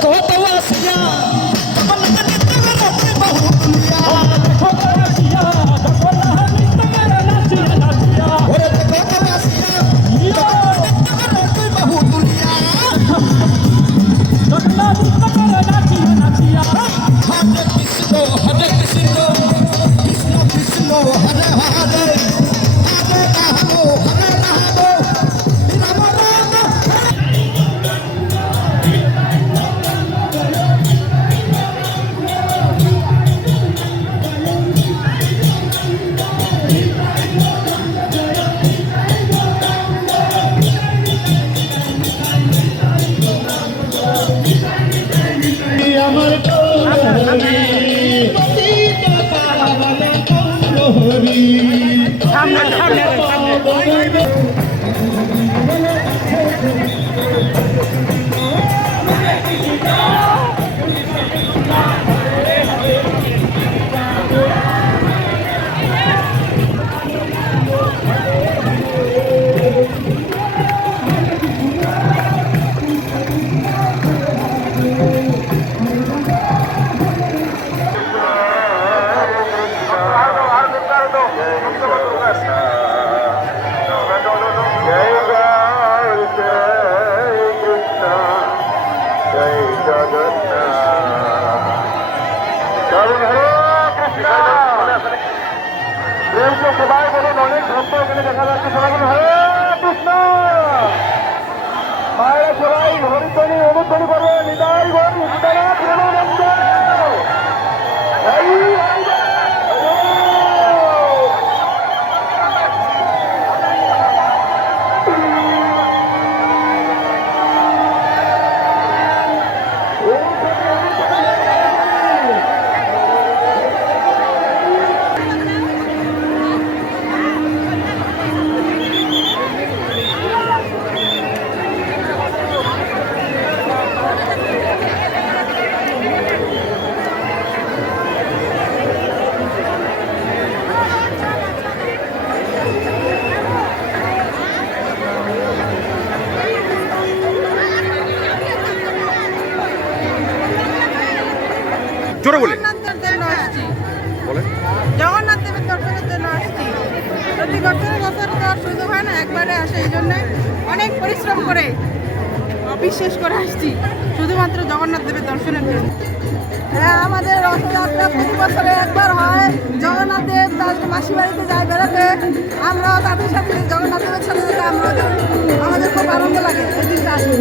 Jacob জয় জগন্নাথ। সবাই বলুন অনেক ভক্ত এখানে দেখা যাচ্ছে সবাই হরে জোরে বলে জগন্নাথ দেবের দর্শনের জন্য আসছি। প্রতি বছরে বছর তো আর সুযোগ হয় না একবারে আসে এই জন্যে অনেক পরিশ্রম করে বিশ্বাস করে আসছি শুধুমাত্র জগন্নাথ দেবের দর্শনের জন্য। হ্যাঁ আমাদের রথযাত্রা প্রতি বছরে একবার হয়। জগন্নাথ দেব মাসি বাড়িতে যায় বেড়াতে। আমরাও তাদের সাথে জগন্নাথ দেবের সাথে যেতে আমরা আমাদের খুব আনন্দ লাগে। এই দিনটা আসলে